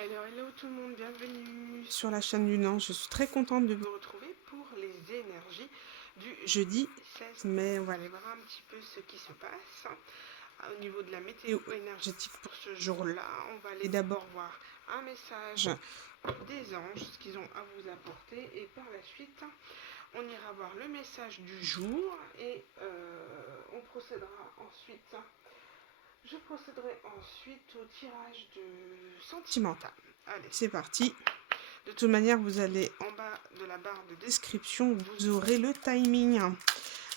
Hello, hello tout le monde, bienvenue sur la chaîne du Nord. Je suis très contente de vous retrouver pour les énergies du jeudi 16 mai. On va aller voir un petit peu ce qui se passe au niveau de la météo énergétique pour ce jour-là. On va aller d'abord voir un message des anges, ce qu'ils ont à vous apporter, et par la suite, on ira voir le message du jour et on procédera ensuite. Je procéderai ensuite au tirage de sentimental. Allez, c'est parti. De toute manière, vous allez en bas de la barre de description, vous aurez le timing,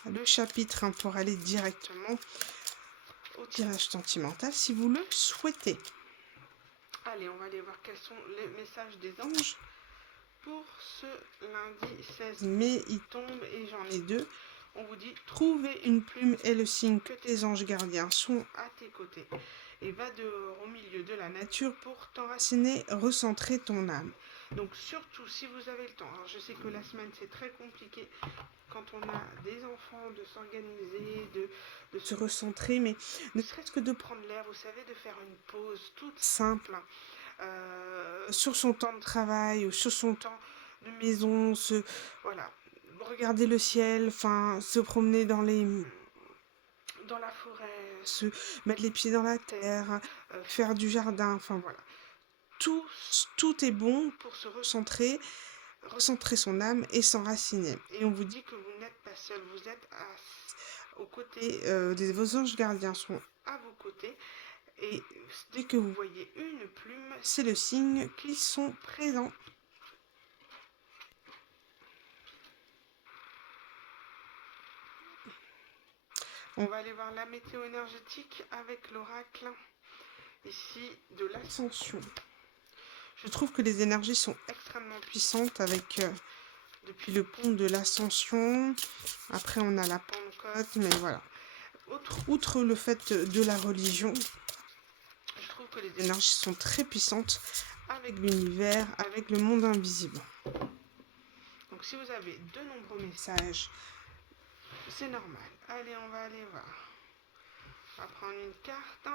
le chapitre pour aller directement au tirage sentimental si vous le souhaitez. Allez, on va aller voir quels sont les messages des anges pour ce lundi 16 mai. Il tombe et j'en ai deux. On vous dit, trouver une plume est le signe que tes anges gardiens sont à tes côtés. Et va dehors au milieu de la nature pour t'enraciner, recentrer ton âme. Donc surtout si vous avez le temps, alors je sais que la semaine c'est très compliqué quand on a des enfants de s'organiser, de se recentrer, mais ne serait-ce que de prendre l'air, vous savez, de faire une pause toute simple sur son temps de travail ou sur son temps de maison, voilà, regarder le ciel, enfin se promener dans la forêt, se mettre les pieds dans la terre, faire du jardin, enfin voilà. Tout est bon pour se recentrer son âme et s'enraciner. Et on vous dit que vous n'êtes pas seul, vous êtes aux côtés, vos anges gardiens sont à vos côtés. Et dès que vous voyez une plume, c'est le signe qu'ils sont présents. On va aller voir la météo énergétique avec l'oracle ici de l'ascension. Je trouve que les énergies sont extrêmement puissantes avec depuis le pont de l'ascension. Après on a la Pentecôte, mais voilà. Outre le fait de la religion, je trouve que les énergies sont très puissantes avec l'univers, avec le monde invisible. Donc si vous avez de nombreux messages, c'est normal. Allez, on va aller voir. On va prendre une carte.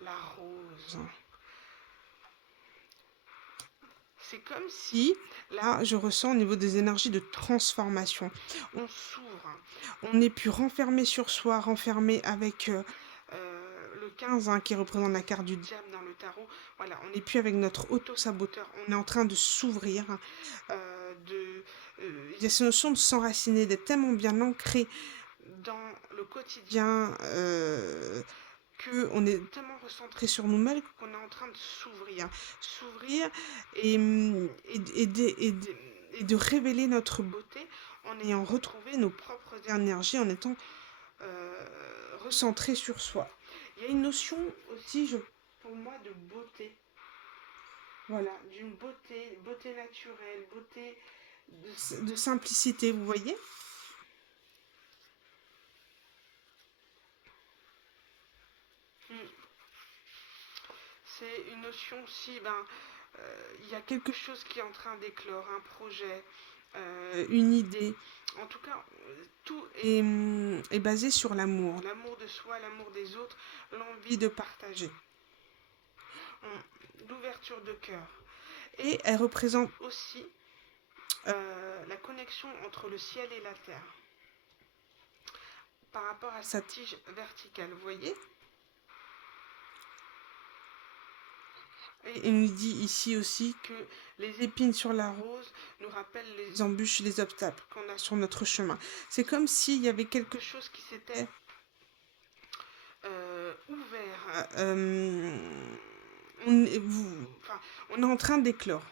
La rose. C'est comme si, là, je ressens au niveau des énergies de transformation. On s'ouvre. On n'est plus renfermé sur soi, renfermé avec le 15 qui représente la carte du diable dans le tarot. Voilà, on n'est plus avec notre auto-saboteur. On est en train de s'ouvrir. Il y a cette notion de s'enraciner, d'être tellement bien ancré dans le quotidien qu'on est tellement recentré sur nous-mêmes qu'on est en train de s'ouvrir et de révéler notre beauté en ayant retrouvé nos propres énergies, en étant recentré sur soi. Il y a une notion aussi, pour moi, de beauté. Voilà, d'une beauté naturelle, beauté de simplicité, vous voyez ? C'est une notion aussi, il y a quelque chose qui est en train d'éclore, un projet, une idée. En tout cas, tout est basé sur l'amour. L'amour de soi, l'amour des autres, l'envie de partager. L'ouverture de cœur. Et elle représente aussi la connexion entre le ciel et la terre. Par rapport à sa tige verticale, vous voyez ? Et il nous dit ici aussi que les épines sur la rose nous rappellent les embûches, les obstacles qu'on a sur notre chemin. C'est comme s'il y avait quelque chose qui s'était ouvert. On est en train d'éclore.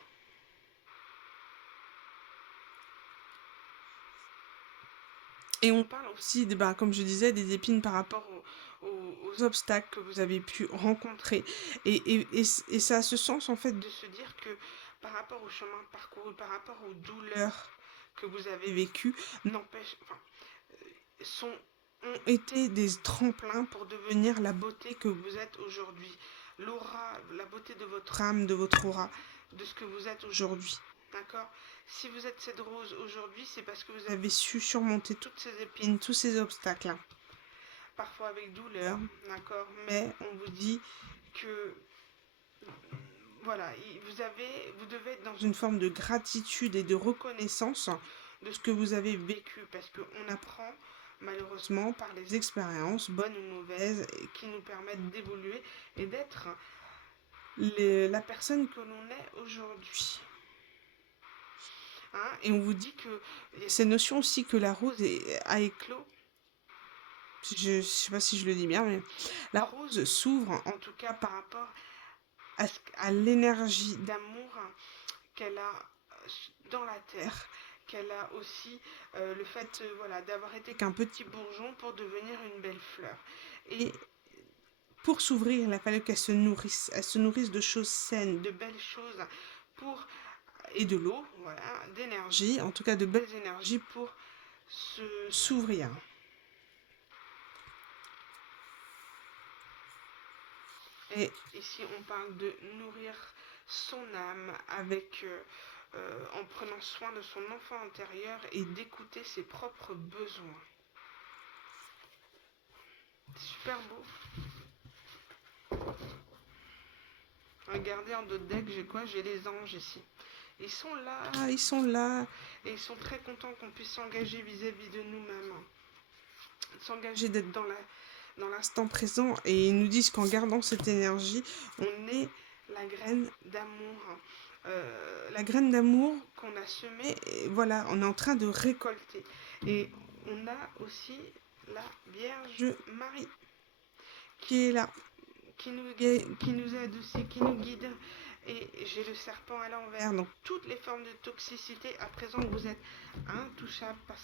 Et on parle aussi, comme je disais, des épines par rapport aux obstacles que vous avez pu rencontrer. Et ça a ce sens, en fait, de se dire que par rapport au chemin parcouru, par rapport aux douleurs que vous avez vécues, ont été des tremplins pour devenir la beauté que vous êtes aujourd'hui. L'aura, la beauté de votre âme, de votre aura, de ce que vous êtes aujourd'hui. D'accord ? Si vous êtes cette rose aujourd'hui, c'est parce que vous avez su surmonter toutes ces épines, tous ces obstacles. Parfois avec douleur, d'accord ? Mais on vous dit que voilà, vous devez être dans une forme de gratitude et de reconnaissance de ce que vous avez vécu, parce qu'on apprend malheureusement par les expériences, bonnes ou mauvaises, qui nous permettent d'évoluer et d'être la personne que l'on est aujourd'hui. Hein, et on vous dit que il y a cette notion aussi que la rose a éclos. Je ne sais pas si je le dis bien, mais la rose s'ouvre, en tout cas par rapport à l'énergie d'amour qu'elle a dans la terre, qu'elle a aussi le fait voilà, d'avoir été qu'un petit bourgeon pour devenir une belle fleur. Et pour s'ouvrir, il a fallu qu'elle se nourrisse. Elle se nourrisse de choses saines, de belles choses pour et de l'eau, voilà, d'énergie, en tout cas de belles énergies pour s'ouvrir. Et ici, on parle de nourrir son âme avec, en prenant soin de son enfant intérieur et d'écouter ses propres besoins. C'est super beau. Regardez en dos de deck, j'ai quoi? J'ai les anges ici. Ils sont là, et ils sont très contents qu'on puisse s'engager vis-à-vis de nous-mêmes. S'engager d'être dans l'instant présent, et ils nous disent qu'en gardant cette énergie, on est la graine d'amour. La graine d'amour qu'on a semée, et voilà, on est en train de récolter. Et on a aussi la Vierge Marie qui est là, qui nous aide aussi, qui nous guide. Et j'ai le serpent à l'envers. Donc toutes les formes de toxicité, à présent vous êtes intouchable par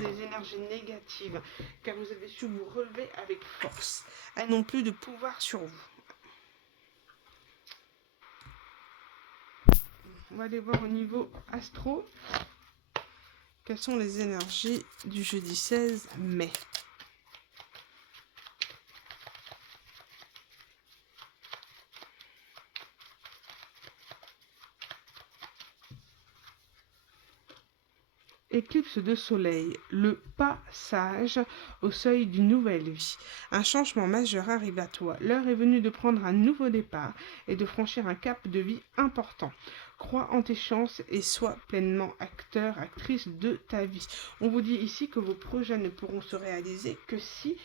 des énergies négatives, car vous avez su vous relever avec force. Elles n'ont plus de pouvoir sur vous. On va aller voir au niveau astro. Quelles sont les énergies du jeudi 16 mai? Éclipse de soleil, le passage au seuil d'une nouvelle vie. Un changement majeur arrive à toi. L'heure est venue de prendre un nouveau départ et de franchir un cap de vie important. Crois en tes chances et sois pleinement acteur, actrice de ta vie. On vous dit ici que vos projets ne pourront se réaliser que si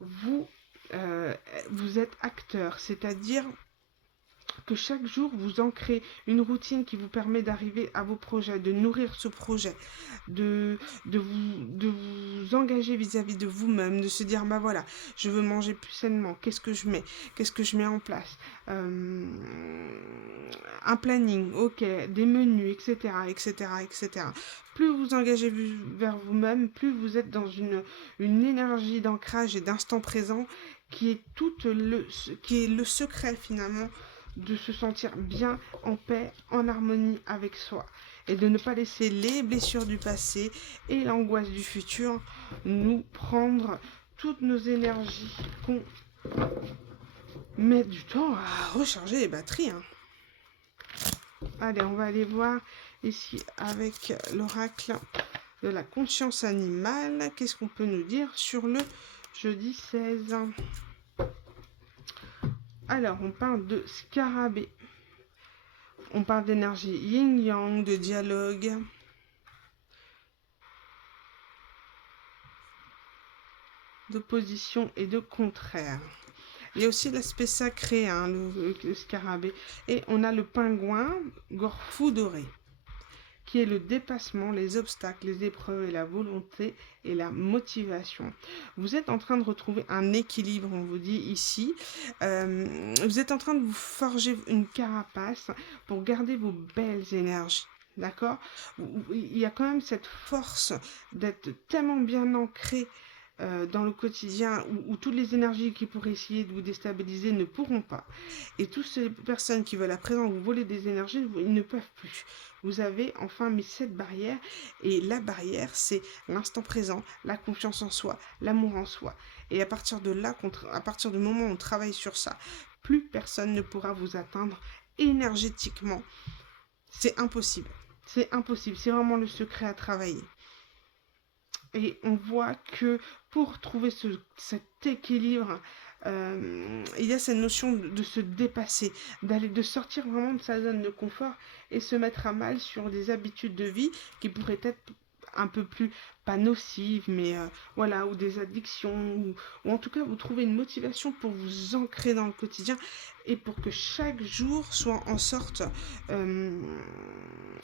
vous êtes acteur, c'est-à-dire que chaque jour vous ancrez une routine qui vous permet d'arriver à vos projets, de nourrir ce projet, de vous engager vis-à-vis de vous-même, de se dire bah voilà, je veux manger plus sainement, qu'est-ce que je mets en place, un planning, ok, des menus, etc., etc., etc. Plus vous engagez vers vous-même, plus vous êtes dans une énergie d'ancrage et d'instant présent qui est qui est le secret finalement de se sentir bien, en paix, en harmonie avec soi. Et de ne pas laisser les blessures du passé et l'angoisse du futur nous prendre toutes nos énergies, qu'on met du temps à recharger les batteries. Allez, on va aller voir ici avec l'oracle de la conscience animale. Qu'est-ce qu'on peut nous dire sur le jeudi 16 ? Alors, on parle de scarabée. On parle d'énergie yin-yang, de dialogue. D'opposition et de contraire. Il y a aussi l'aspect sacré, le scarabée. Et on a le pingouin, Gorfou doré, qui est le dépassement, les obstacles, les épreuves et la volonté et la motivation. Vous êtes en train de retrouver un équilibre, on vous dit ici. Vous êtes en train de vous forger une carapace pour garder vos belles énergies. D'accord ? Il y a quand même cette force d'être tellement bien ancré dans le quotidien où toutes les énergies qui pourraient essayer de vous déstabiliser ne pourront pas. Et toutes ces personnes qui veulent à présent vous voler des énergies, ils ne peuvent plus. Vous avez enfin mis cette barrière, et la barrière, c'est l'instant présent, la confiance en soi, l'amour en soi. Et à partir de là, à partir du moment où on travaille sur ça, plus personne ne pourra vous atteindre énergétiquement. C'est impossible. C'est impossible. C'est vraiment le secret à travailler. Et on voit que pour trouver cet équilibre il y a cette notion de se dépasser, de sortir vraiment de sa zone de confort et se mettre à mal sur des habitudes de vie qui pourraient être un peu plus, pas nocives, mais voilà, ou des addictions, ou en tout cas vous trouvez une motivation pour vous ancrer dans le quotidien et pour que chaque jour soit en sorte euh,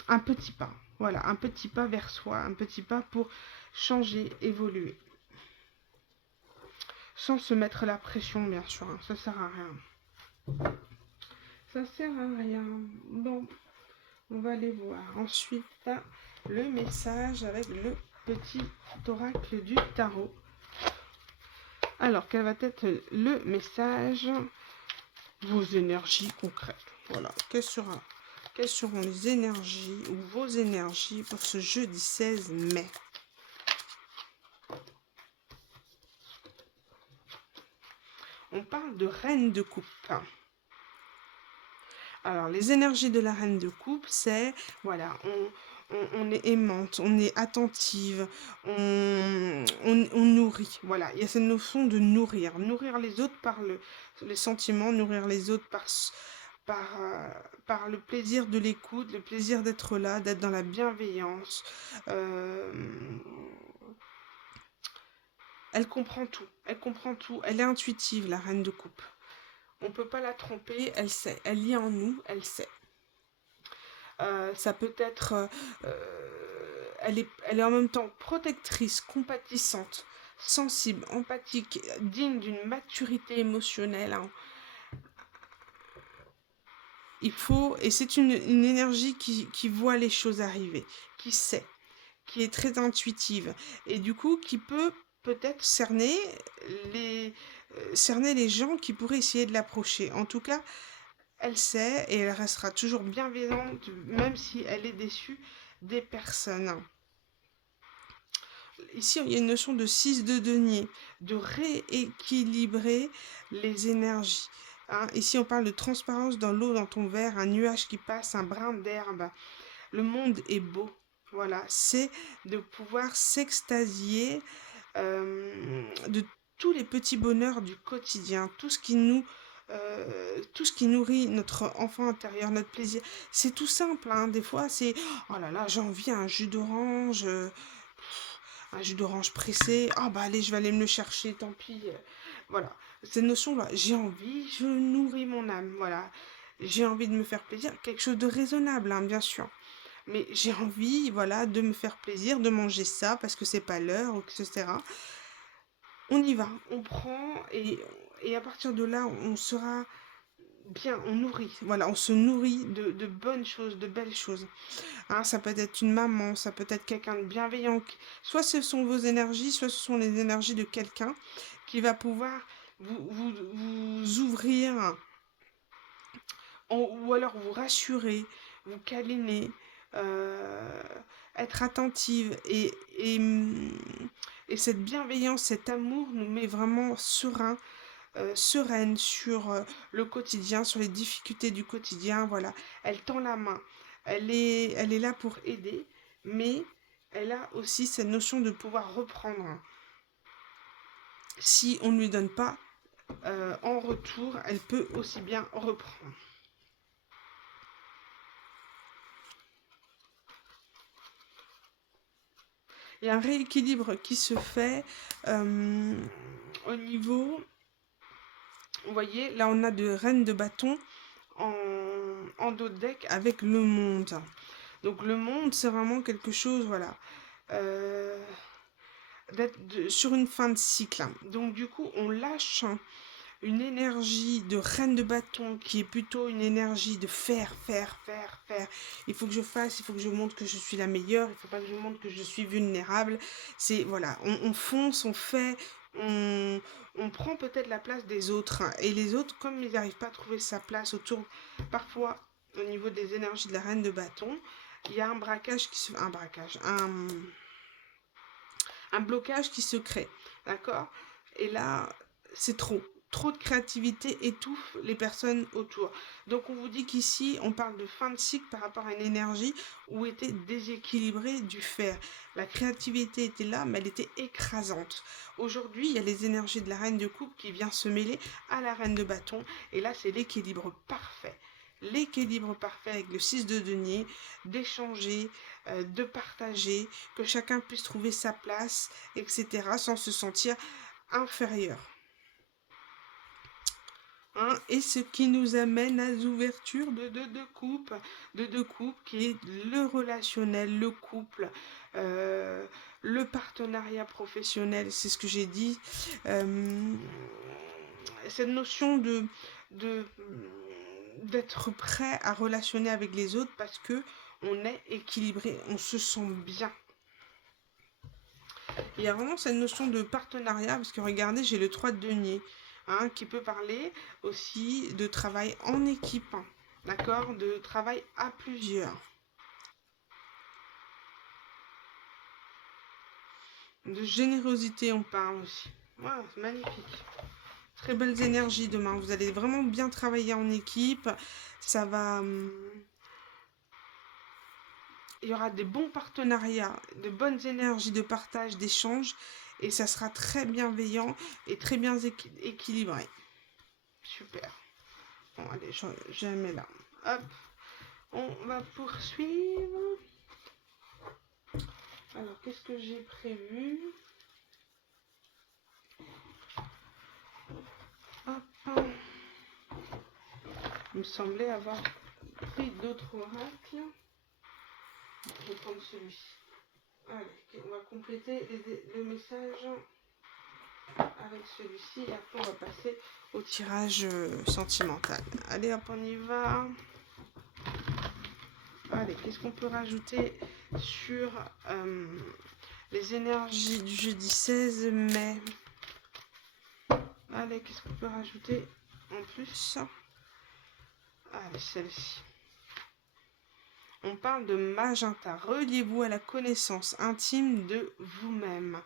un petit pas. Voilà, un petit pas vers soi, un petit pas pour changer, évoluer. Sans se mettre la pression, bien sûr, hein, ça sert à rien. Ça sert à rien. Bon, on va aller voir. Ensuite, le message avec le petit oracle du tarot. Alors, quel va être le message? Vos énergies concrètes. Voilà. Quelles seront les énergies ou vos énergies pour ce jeudi 16 mai? On parle de reine de coupe. Alors, les énergies de la reine de coupe, c'est, voilà, on est aimante, on est attentive, on nourrit. Voilà, il y a cette notion de nourrir. Nourrir les autres par les sentiments, nourrir les autres par, euh, par le plaisir de l'écoute, le plaisir d'être là, d'être dans la bienveillance. Euh, elle comprend tout, elle est intuitive, la reine de coupe. On ne peut pas la tromper, elle sait, elle lit en nous, elle sait. Ça peut être, elle est en même temps protectrice, compatissante, sensible, empathique, digne d'une maturité émotionnelle, hein. Il faut, et c'est une énergie qui voit les choses arriver, qui sait, qui est très intuitive, et du coup qui peut peut-être les, cerner les gens qui pourraient essayer de l'approcher. En tout cas, elle sait et elle restera toujours bienveillante, même si elle est déçue des personnes. Ici, il y a une notion de 6 de denier, de rééquilibrer les énergies. Hein, ici, on parle de transparence dans l'eau, dans ton verre, un nuage qui passe, un brin d'herbe. Le monde est beau. Voilà, c'est de pouvoir s'extasier de tous les petits bonheurs du quotidien, tout ce qui nourrit notre enfant intérieur, notre plaisir. C'est tout simple, hein. Des fois, c'est oh là là, j'ai envie un jus d'orange pressé. Ah bah allez, je vais aller me le chercher, tant pis. Voilà, cette notion là, j'ai envie, je nourris mon âme. Voilà, j'ai envie de me faire plaisir, quelque chose de raisonnable, hein, bien sûr. Mais j'ai envie, voilà, de me faire plaisir, de manger ça parce que c'est pas l'heure, etc. On y va, on prend et à partir de là, on sera bien, on nourrit. Voilà, on se nourrit de bonnes choses, de belles choses. Hein, ça peut être une maman, ça peut être quelqu'un de bienveillant. Soit ce sont vos énergies, soit ce sont les énergies de quelqu'un qui va pouvoir vous ouvrir ou alors vous rassurer, vous câliner, euh, être attentive et cette bienveillance, cet amour nous met vraiment sereine sur le quotidien, sur les difficultés du quotidien. Voilà, elle tend la main, elle est là pour aider, mais elle a aussi cette notion de pouvoir reprendre. Si on ne lui donne pas en retour, elle peut aussi bien reprendre. Il y a un rééquilibre qui se fait au niveau. Vous voyez, là on a de reine de bâton en dos de deck avec le monde. Donc le monde, c'est vraiment quelque chose, voilà, euh, sur une fin de cycle. Donc du coup, on lâche une énergie de reine de bâton qui est plutôt une énergie de faire. Il faut que je fasse, il faut que je montre que je suis la meilleure, il faut pas que je montre que je suis vulnérable. C'est, voilà, on fonce, on fait, on prend peut-être la place des autres. Et les autres, comme ils n'arrivent pas à trouver sa place autour, parfois au niveau des énergies de la reine de bâton, il y a un braquage qui se... Un braquage, un blocage qui se crée. D'accord? Et là, c'est trop. trop de créativité étouffe les personnes autour. Donc on vous dit qu'ici, on parle de fin de cycle par rapport à une énergie où était déséquilibrée du fer. La créativité était là, mais elle était écrasante. Aujourd'hui, il y a les énergies de la reine de coupe qui vient se mêler à la reine de bâton. Et là, c'est l'équilibre parfait. L'équilibre parfait avec le 6 de denier, d'échanger, de partager, que chacun puisse trouver sa place, etc., sans se sentir inférieur. Hein, et ce qui nous amène à l'ouverture de deux coupes, qui est le relationnel, le couple, le partenariat professionnel, c'est ce que j'ai dit. Cette notion de d'être prêt à relationner avec les autres parce que on est équilibré, on se sent bien. Il y a vraiment cette notion de partenariat, parce que regardez, j'ai le 3 de denier, hein, qui peut parler aussi de travail en équipe, hein, d'accord, de travail à plusieurs. De générosité, on parle aussi. Wow, c'est magnifique. Très belles énergies demain. Vous allez vraiment bien travailler en équipe. Ça va... il y aura des bons partenariats, de bonnes énergies de partage, d'échange. Et ça sera très bienveillant et très bien équilibré. Super. Bon, allez, je la mets là. Hop. On va poursuivre. Alors, qu'est-ce que j'ai prévu? Hop. Il me semblait avoir pris d'autres oracles. Je vais prendre celui-ci. Allez, on va compléter le message avec celui-ci. Et après, on va passer au tirage sentimental. Allez, hop, on y va. Allez, qu'est-ce qu'on peut rajouter sur les énergies du jeudi 16 mai? Allez, qu'est-ce qu'on peut rajouter en plus? Allez, celle-ci. On parle de magenta. Reliez-vous à la connaissance intime de vous-même.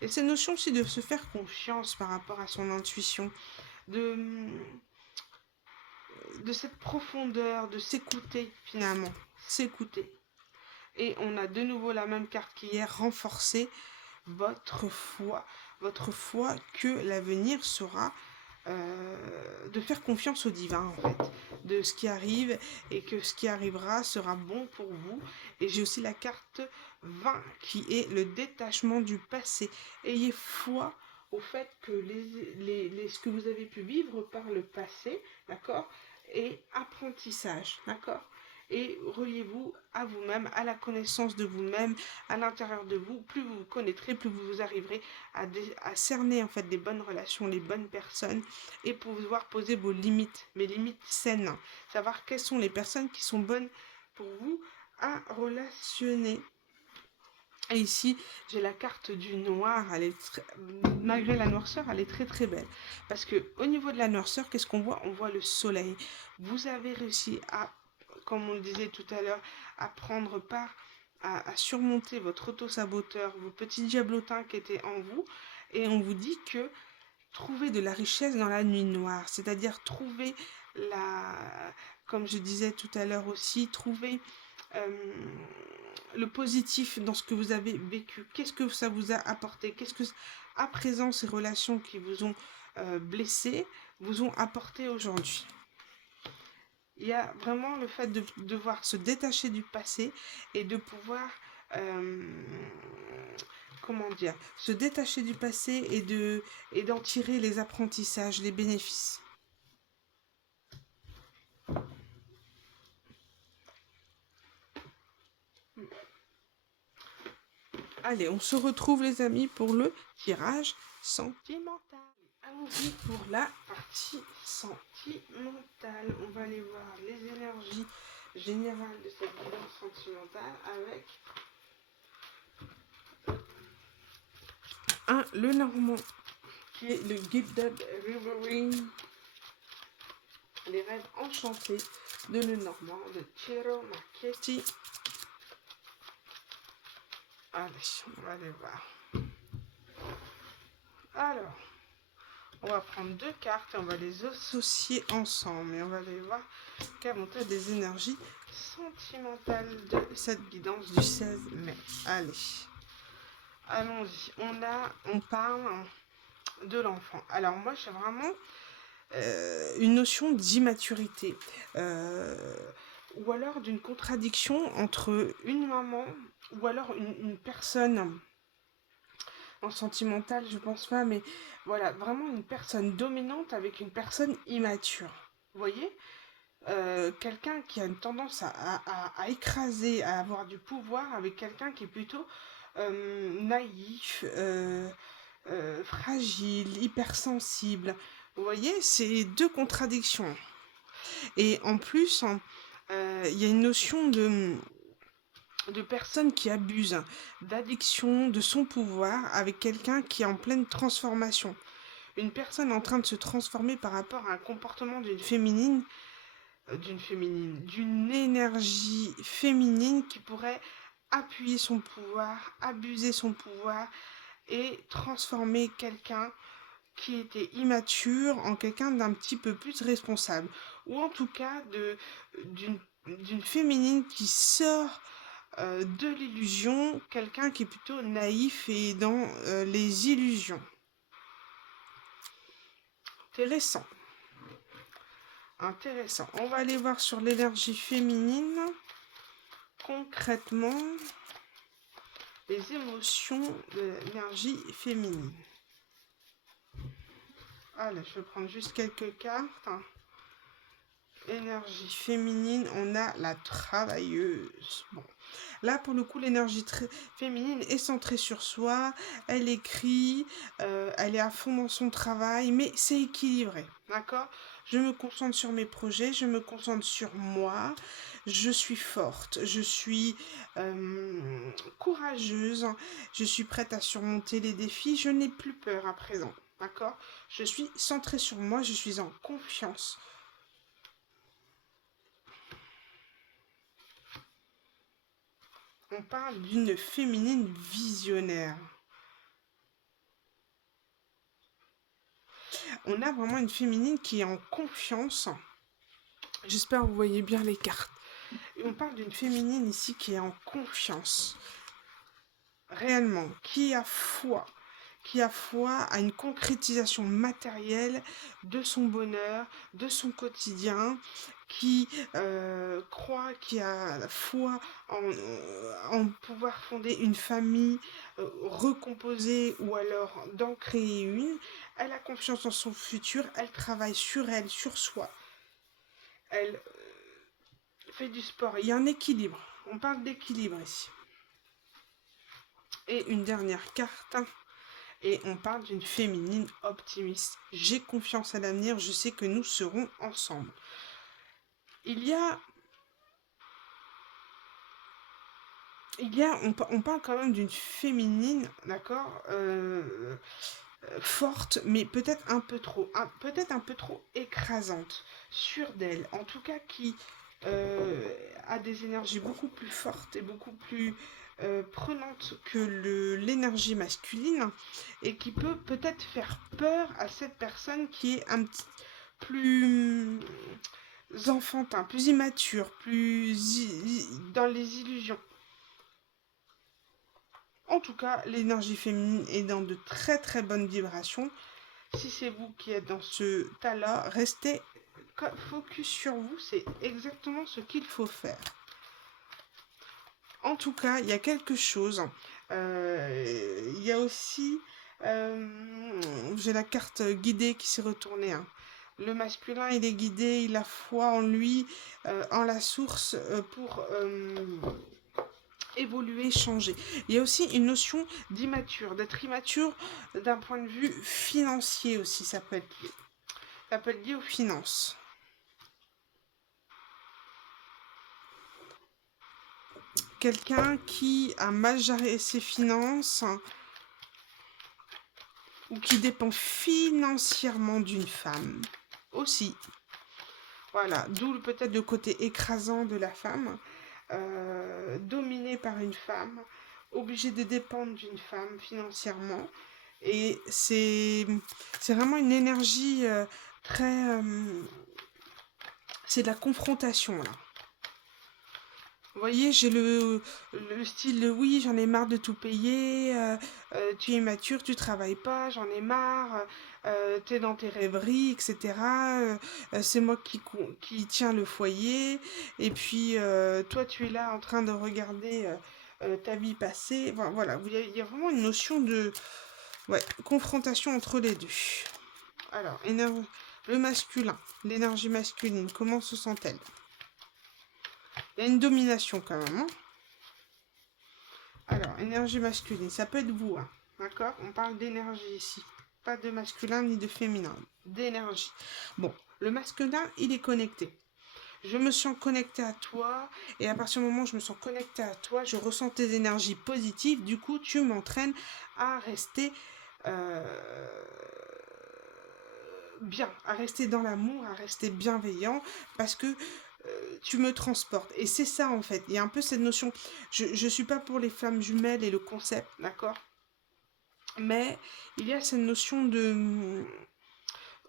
Et cette notion aussi de se faire confiance par rapport à son intuition, de cette profondeur, de s'écouter finalement, s'écouter. Et on a de nouveau la même carte qu'hier, renforcer votre foi que l'avenir sera de faire confiance au divin en fait, de ce qui arrive et que ce qui arrivera sera bon pour vous. Et j'ai aussi la carte 20 qui est le détachement du passé. Ayez foi au fait que ce que vous avez pu vivre par le passé, d'accord, et apprentissage, d'accord, et reliez-vous à vous-même, à la connaissance de vous-même, à l'intérieur de vous. Plus vous vous connaîtrez, plus vous arriverez à cerner en fait des bonnes relations, les bonnes personnes, et pouvoir poser vos limites, mes limites saines. Savoir quelles sont les personnes qui sont bonnes pour vous à relationner. Et ici, j'ai la carte du noir. Elle est malgré la noirceur, elle est très très belle. Parce que au niveau de la noirceur, qu'est-ce qu'on voit? On voit le soleil. Vous avez réussi à, comme on le disait tout à l'heure, à prendre part, à surmonter votre auto-saboteur, vos petits diablotins qui étaient en vous. Et on vous dit que trouver de la richesse dans la nuit noire. C'est-à-dire trouver comme je disais tout à l'heure aussi, trouver le positif dans ce que vous avez vécu. Qu'est-ce que ça vous a apporté? Qu'est-ce que, à présent, ces relations qui vous ont blessé, vous ont apporté aujourd'hui? Il y a vraiment le fait de devoir se détacher du passé et de pouvoir, comment dire, se détacher du passé et d'en tirer les apprentissages, les bénéfices. Allez, on se retrouve les amis pour le tirage sentimental. Allons-y pour la partie sentimentale. On va aller voir les énergies générales de cette bilan sentimentale avec le Normand qui est le Gilded Reverie, les rêves enchantés de le Normand de Ciro Marchetti. Allez, on va aller voir. Alors, On va prendre 2 cartes et on va les associer ensemble. Et on va aller voir quelles vont être des énergies sentimentales de cette guidance du 16 mai. Allez, allons-y. On parle de l'enfant. Alors moi, j'ai vraiment une notion d'immaturité. Ou alors d'une contradiction entre une maman ou alors une personne en sentimental, je pense pas, mais voilà, vraiment une personne dominante avec une personne immature. Vous voyez, quelqu'un qui a une tendance à écraser, à avoir du pouvoir, avec quelqu'un qui est plutôt naïf, fragile, hypersensible. Vous voyez, c'est deux contradictions. Et en plus, il y a une notion de personnes qui abusent d'addiction, de son pouvoir, avec quelqu'un qui est en pleine transformation. Une personne en train de se transformer par rapport à un comportement d'une énergie féminine qui pourrait appuyer son pouvoir, abuser son pouvoir et transformer quelqu'un qui était immature en quelqu'un d'un petit peu plus responsable. Ou en tout cas d'une féminine qui sort de l'illusion, quelqu'un qui est plutôt naïf et dans les illusions. Intéressant. Intéressant. On va aller voir sur l'énergie féminine, concrètement, les émotions de l'énergie féminine. Allez, je vais prendre juste quelques cartes. Énergie féminine, on a la travailleuse. Bon, là pour le coup, l'énergie féminine est centrée sur soi. Elle écrit, elle est à fond dans son travail, mais c'est équilibré, d'accord? Je me concentre sur mes projets, je me concentre sur moi. Je suis forte, je suis courageuse, je suis prête à surmonter les défis. Je n'ai plus peur à présent, d'accord? Je suis centrée sur moi, je suis en confiance. On parle d'une féminine visionnaire. On a vraiment une féminine qui est en confiance. J'espère que vous voyez bien les cartes. Et on parle d'une féminine ici qui est en confiance. Réellement, qui a foi à une concrétisation matérielle de son bonheur, de son quotidien, qui croit, qui a foi en pouvoir fonder une famille recomposée ou alors d'en créer une. Elle a confiance en son futur, elle travaille sur elle, sur soi. Elle fait du sport. Il y a un équilibre. On parle d'équilibre ici. Et une dernière carte. Et on parle d'une féminine optimiste. J'ai confiance à l'avenir, je sais que nous serons ensemble. On parle quand même d'une féminine, d'accord, forte, mais peut-être un peu trop écrasante, sûre d'elle, en tout cas qui a des énergies beaucoup plus fortes et beaucoup plus prenantes que l'énergie masculine, et qui peut peut-être faire peur à cette personne qui est un petit plus enfantin, plus immature, dans les illusions. En tout cas, l'énergie féminine est dans de très très bonnes vibrations. Si c'est vous qui êtes dans ce tas-là, restez focus sur vous, c'est exactement ce qu'il faut faire. En tout cas, il y a quelque chose. Il y a aussi... j'ai la carte guidée qui s'est retournée. Hein. Le masculin, il est guidé, il a foi en lui, en la source, pour évoluer, changer. Il y a aussi une notion d'être immature d'un point de vue financier aussi, ça peut être lié aux finances. Quelqu'un qui a mal géré ses finances ou qui dépend financièrement d'une femme aussi. Voilà, d'où peut-être le côté écrasant de la femme, dominée par une femme, obligée de dépendre d'une femme financièrement, Et c'est vraiment une énergie très... c'est de la confrontation, là. Vous voyez, j'ai le style de oui, j'en ai marre de tout payer, tu es immature, tu travailles pas, j'en ai marre, tu es dans tes rêveries, etc. C'est moi qui tiens le foyer, et puis toi tu es là en train de regarder ta vie passée. Voilà, il y a vraiment une notion de ouais, confrontation entre les deux. Alors, le masculin, l'énergie masculine, comment se sent-elle? Il y a une domination quand même, hein. Alors, énergie masculine, ça peut être vous, hein, d'accord? On parle d'énergie ici, pas de masculin ni de féminin, d'énergie. Bon, le masculin, il est connecté. Je me sens connectée à toi, et à partir du moment où je me sens connectée à toi, je ressens tes énergies positives, du coup, tu m'entraînes à rester bien, à rester dans l'amour, à rester bienveillant, parce que tu me transportes. Et c'est ça en fait, il y a un peu cette notion, je suis pas pour les flammes jumelles et le concept, d'accord? Mais il y a cette notion de...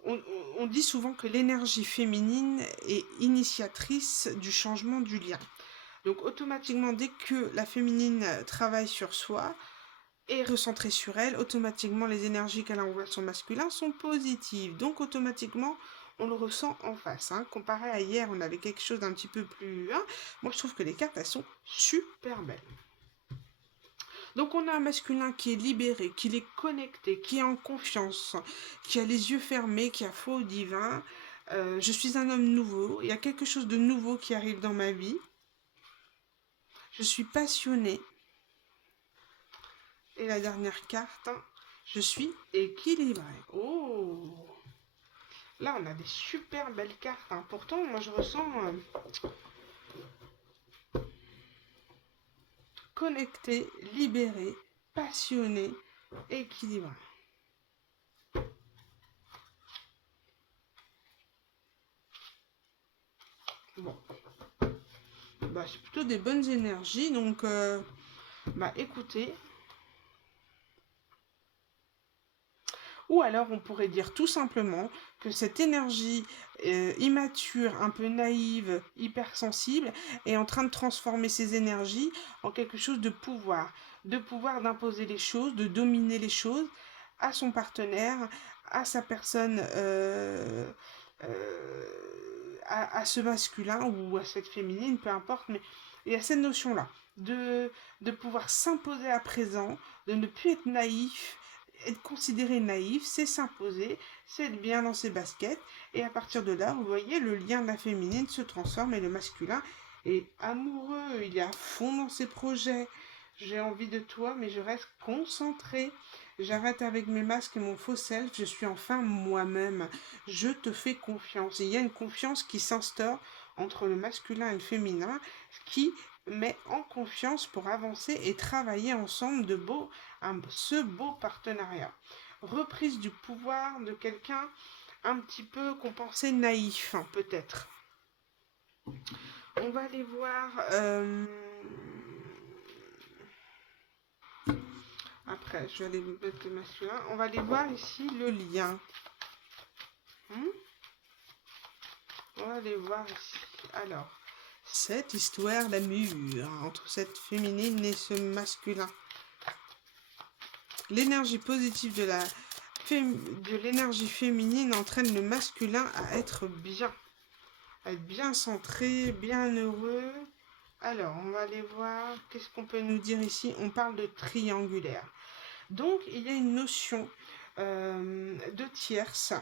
On, on dit souvent que l'énergie féminine est initiatrice du changement du lien. Donc automatiquement, dès que la féminine travaille sur soi, et recentrée sur elle, automatiquement les énergies qu'elle envoie à son masculin sont positives. Donc automatiquement, on le ressent en face. Hein. Comparé à hier, on avait quelque chose d'un petit peu plus... Hein. Moi, je trouve que les cartes, elles sont super belles. Donc on a un masculin qui est libéré, qui est connecté, qui est en confiance, qui a les yeux fermés, qui a foi au divin. Je suis un homme nouveau, il y a quelque chose de nouveau qui arrive dans ma vie. Je suis passionnée. Et la dernière carte, hein, je suis équilibrée. Oh! Là, on a des super belles cartes. Hein. Pourtant, moi, je ressens connecté, libéré, passionné, équilibré. Bon. Bah, c'est plutôt des bonnes énergies. Donc, bah, écoutez. Ou alors, on pourrait dire tout simplement que cette énergie immature, un peu naïve, hypersensible, est en train de transformer ces énergies en quelque chose de pouvoir d'imposer les choses, de dominer les choses à son partenaire, à sa personne, à ce masculin ou à cette féminine, peu importe, mais il y a cette notion-là de pouvoir s'imposer à présent, de ne plus être naïf, être considéré naïf, c'est s'imposer, c'est être bien dans ses baskets. Et à partir de là, vous voyez, le lien de la féminine se transforme et le masculin est amoureux, il est à fond dans ses projets. J'ai envie de toi, mais je reste concentrée. J'arrête avec mes masques et mon faux self, je suis enfin moi-même. Je te fais confiance. Et il y a une confiance qui s'instaure entre le masculin et le féminin qui met en confiance pour avancer et travailler ensemble ce beau partenariat. Reprise du pouvoir de quelqu'un un petit peu qu'on pensait naïf, hein, peut-être. On va aller voir... Après, je vais aller mettre le masculin. On va aller voir ici le lien. On va aller voir ici. Alors, cette histoire d'amour entre cette féminine et ce masculin. L'énergie positive de l'énergie féminine entraîne le masculin à être bien centré, bien heureux. Alors, on va aller voir, qu'est-ce qu'on peut nous dire ici? On parle de triangulaire. Donc, il y a une notion de tierce,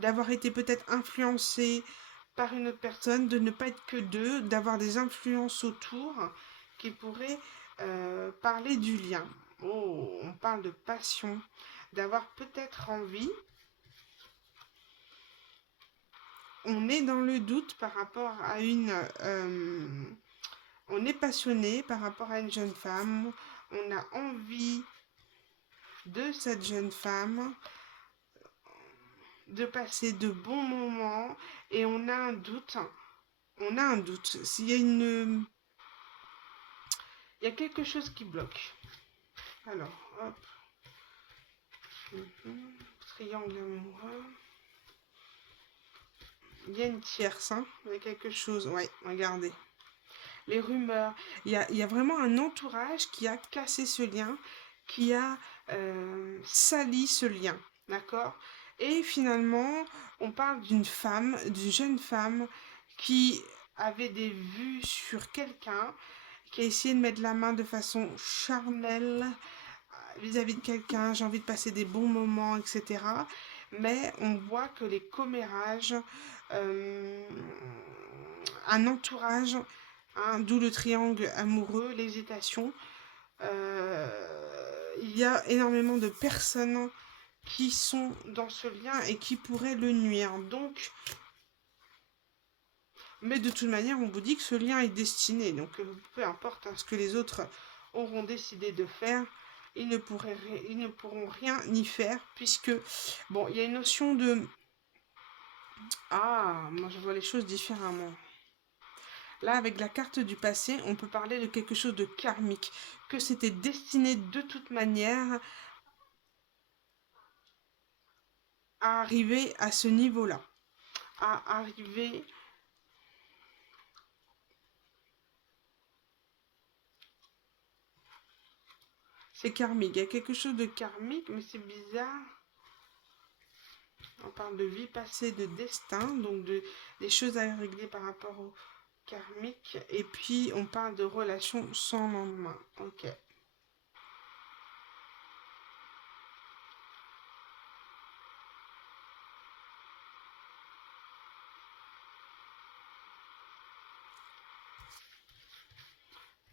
d'avoir été peut-être influencé par une autre personne, de ne pas être que deux, d'avoir des influences autour qui pourraient parler du lien. Oh, on parle de passion, d'avoir peut-être envie. On est dans le doute par rapport à on est passionné par rapport à une jeune femme. On a envie de cette jeune femme, de passer de bons moments. Et on a un doute. On a un doute. S'il y a il y a quelque chose qui bloque. Alors, hop. Triangle amoureux. Il y a une tierce, hein. Il y a quelque chose. Ouais, regardez. Les rumeurs. Il y a vraiment un entourage qui a cassé ce lien, qui a sali ce lien. D'accord? Et finalement, on parle d'une jeune femme qui avait des vues sur quelqu'un, qui a essayé de mettre la main de façon charnelle vis-à-vis de quelqu'un, j'ai envie de passer des bons moments, etc. Mais on voit que les commérages, euh, un entourage, hein, d'où le triangle amoureux, l'hésitation, il y a énormément de personnes qui sont dans ce lien et qui pourraient le nuire. Donc, mais de toute manière, on vous dit que ce lien est destiné. Donc, peu importe, hein, ce que les autres auront décidé de faire, ils ne pourront rien y faire, puisque, bon, il y a une notion de... Ah, moi je vois les choses différemment. Là, avec la carte du passé, on peut parler de quelque chose de karmique, que c'était destiné de toute manière à arriver à ce niveau-là, à arriver... C'est karmique, il y a quelque chose de karmique, mais c'est bizarre. On parle de vie passée, de destin, donc des choses à régler par rapport au karmique. Et puis, on parle de relations sans lendemain. Ok.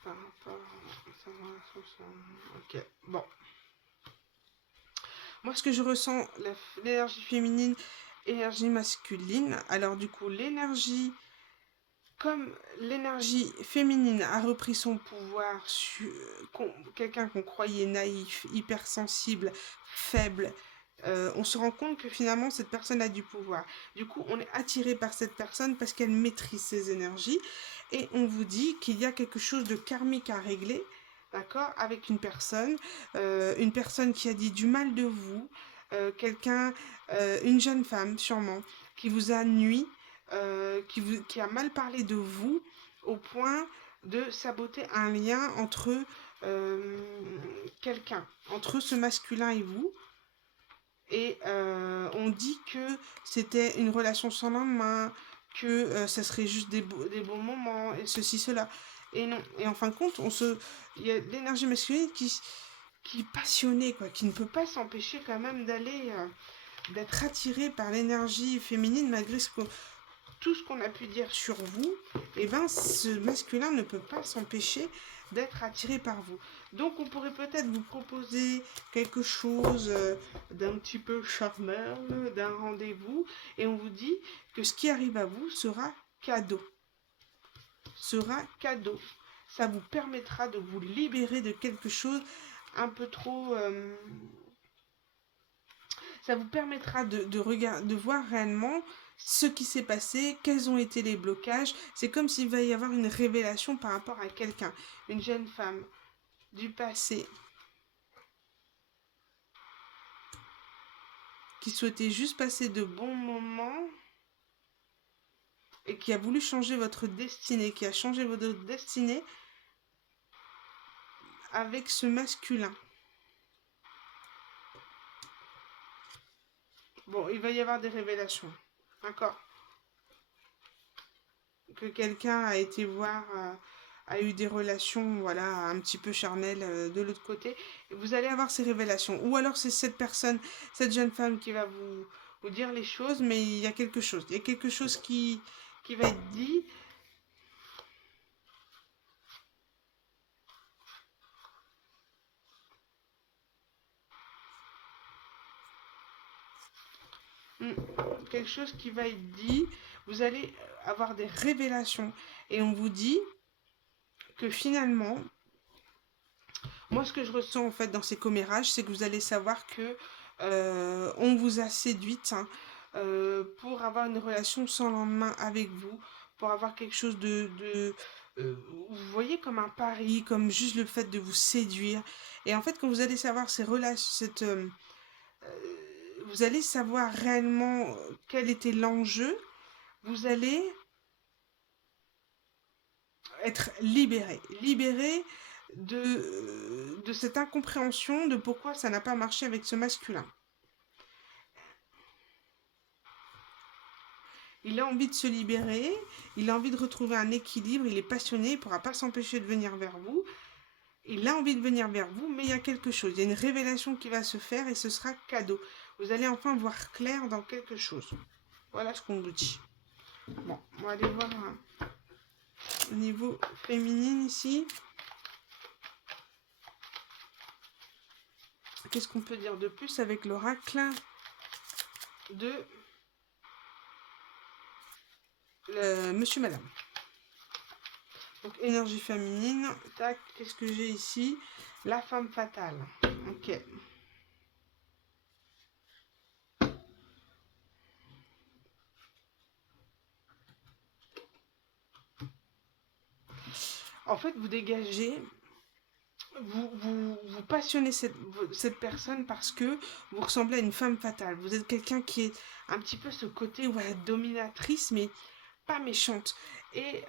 Par rapport à sa relation sans... Ok. Bon. Moi, ce que je ressens, l'énergie féminine, énergie masculine. Alors, du coup, l'énergie... Comme l'énergie féminine a repris son pouvoir sur quelqu'un qu'on croyait naïf, hypersensible, faible, on se rend compte que finalement cette personne a du pouvoir. Du coup, on est attiré par cette personne parce qu'elle maîtrise ses énergies et on vous dit qu'il y a quelque chose de karmique à régler, d'accord, avec une personne qui a dit du mal de vous, quelqu'un, une jeune femme sûrement, qui vous a nui, qui a mal parlé de vous au point de saboter un lien entre quelqu'un, entre ce masculin et vous. Et on dit que c'était une relation sans lendemain, que ça serait juste des bons moments, et ceci, cela. Et non. Et en fin de compte, il y a l'énergie masculine qui est passionnée, quoi, qui ne peut pas s'empêcher quand même d'être attiré par l'énergie féminine malgré tout ce qu'on a pu dire sur vous, et ben ce masculin ne peut pas s'empêcher d'être attiré par vous. Donc on pourrait peut-être vous proposer quelque chose d'un petit peu charnel, d'un rendez-vous, et on vous dit que ce qui arrive à vous sera cadeau. Sera cadeau. Ça vous permettra de vous libérer de quelque chose un peu trop... ça vous permettra de voir réellement ce qui s'est passé, quels ont été les blocages. C'est comme s'il va y avoir une révélation par rapport à quelqu'un, une jeune femme du passé qui souhaitait juste passer de bons moments et qui a voulu changer votre destinée, qui a changé votre destinée avec ce masculin. Bon, il va y avoir des révélations, d'accord? Que quelqu'un a été voir, a eu des relations, voilà, un petit peu charnelles de l'autre côté. Et vous allez avoir ces révélations. Ou alors c'est cette personne, cette jeune femme qui va vous dire les choses, mais il y a quelque chose. Il y a quelque chose qui va être dit. Quelque chose qui va être dit. Vous allez avoir des révélations. Et on vous dit que finalement, moi, ce que je ressens en fait dans ces commérages, c'est que vous allez savoir que on vous a séduite, hein, pour avoir une relation sans lendemain avec vous, pour avoir quelque chose vous voyez comme un pari, comme juste le fait de vous séduire. Et en fait, quand vous allez savoir ces relations, vous allez savoir réellement quel était l'enjeu. Vous allez être libéré. Libéré de cette incompréhension de pourquoi ça n'a pas marché avec ce masculin. Il a envie de se libérer, il a envie de retrouver un équilibre, il est passionné, il ne pourra pas s'empêcher de venir vers vous. Il a envie de venir vers vous, mais il y a quelque chose. Il y a une révélation qui va se faire et ce sera cadeau. Vous allez enfin voir clair dans quelque chose. Voilà ce qu'on vous dit. Bon, on va aller voir au niveau féminine ici. Qu'est-ce qu'on peut dire de plus avec l'oracle de Monsieur Madame. Donc énergie féminine. Tac, qu'est-ce que j'ai ici? La femme fatale. Ok. En fait, vous dégagez, vous passionnez cette personne parce que vous ressemblez à une femme fatale. Vous êtes quelqu'un qui est un petit peu ce côté dominatrice, mais pas méchante. Et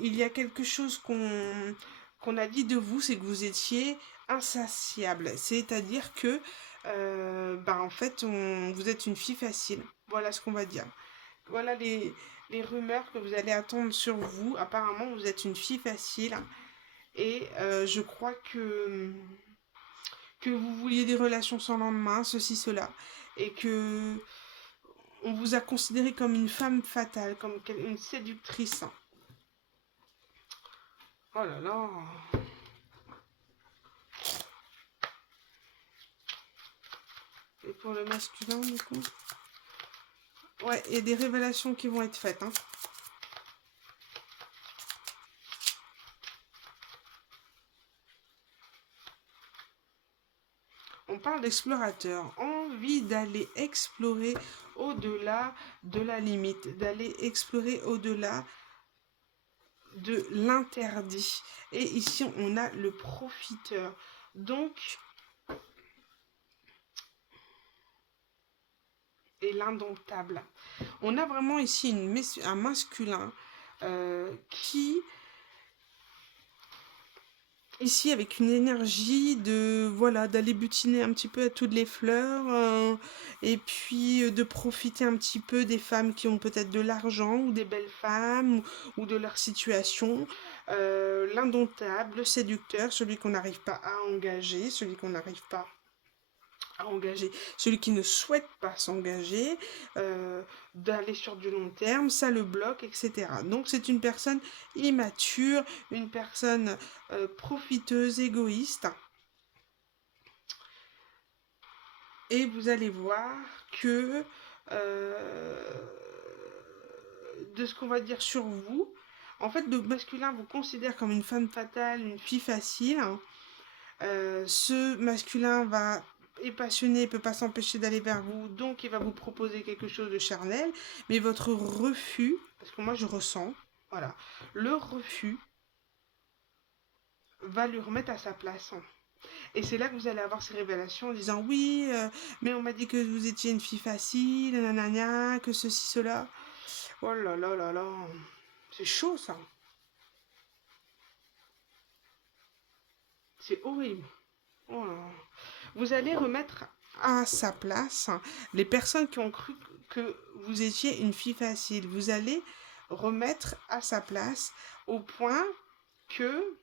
il y a quelque chose qu'on a dit de vous, c'est que vous étiez insatiable. C'est-à-dire que, en fait, vous êtes une fille facile. Voilà ce qu'on va dire. Voilà les rumeurs que vous allez attendre sur vous. Apparemment, vous êtes une fille facile. Et je crois que vous vouliez des relations sans lendemain, ceci, cela. Et que on vous a considéré comme une femme fatale, comme une séductrice. Oh là là. Et pour le masculin, du coup? Ouais, il y a des révélations qui vont être faites. Hein. On parle d'explorateur, envie d'aller explorer au-delà de la limite, d'aller explorer au-delà de l'interdit. Et ici, on a le profiteur. Donc, et l'indomptable. On a vraiment ici un masculin qui ici avec une énergie de voilà d'aller butiner un petit peu à toutes les fleurs et puis de profiter un petit peu des femmes qui ont peut-être de l'argent ou des belles femmes ou de leur situation. L'indomptable, le séducteur, celui qu'on n'arrive pas à engager, celui qu'on n'arrive pas à engager, celui qui ne souhaite pas s'engager, d'aller sur du long terme, ça le bloque, etc. Donc c'est une personne immature, une personne profiteuse, égoïste. Et vous allez voir que de ce qu'on va dire sur vous, en fait, le masculin vous considère comme une femme fatale, une fille facile. Ce masculin est passionné, peut pas s'empêcher d'aller vers vous, donc il va vous proposer quelque chose de charnel, mais votre refus, parce que moi je ressens, voilà, le refus va lui remettre à sa place. Et c'est là que vous allez avoir ces révélations en disant oui, mais on m'a dit que vous étiez une fille facile, nanana, que ceci, cela. Oh là là là là, c'est chaud ça. C'est horrible. Oh là là. Vous allez remettre à sa place les personnes qui ont cru que vous étiez une fille facile. Vous allez remettre à sa place au point que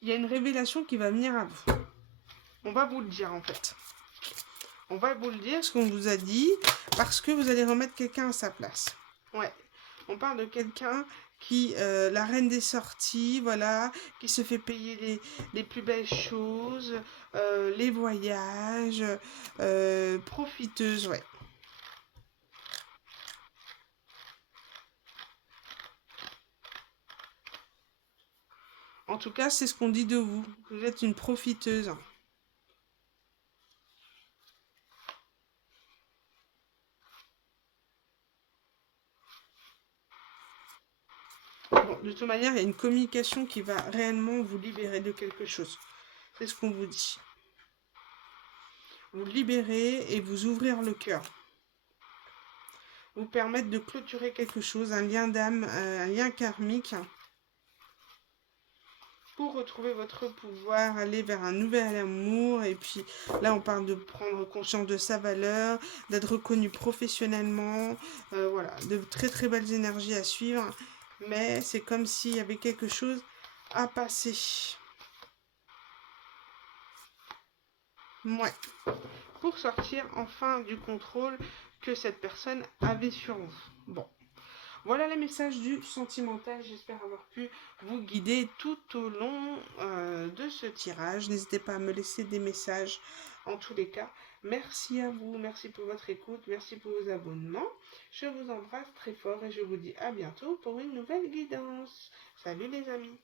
il y a une révélation qui va venir à vous. On va vous le dire en fait. On va vous le dire ce qu'on vous a dit parce que vous allez remettre quelqu'un à sa place. Ouais. On parle de quelqu'un qui, la reine des sorties, voilà, qui se fait payer les plus belles choses, les voyages, profiteuse, ouais. En tout cas, c'est ce qu'on dit de vous. Vous êtes une profiteuse. Bon, de toute manière, il y a une communication qui va réellement vous libérer de quelque chose. C'est ce qu'on vous dit. vous libérer et vous ouvrir le cœur. Vous permettre de clôturer quelque chose, un lien d'âme, un lien karmique, pour retrouver votre pouvoir, aller vers un nouvel amour. Et puis là, on parle de prendre conscience de sa valeur, d'être reconnu professionnellement, voilà, de très très belles énergies à suivre. Mais c'est comme s'il y avait quelque chose à passer. Ouais. Pour sortir enfin du contrôle que cette personne avait sur vous. Bon. Voilà les messages du sentimental. J'espère avoir pu vous guider tout au long de ce tirage. N'hésitez pas à me laisser des messages en tous les cas. Merci à vous, merci pour votre écoute, merci pour vos abonnements. Je vous embrasse très fort et je vous dis à bientôt pour une nouvelle guidance. Salut les amis.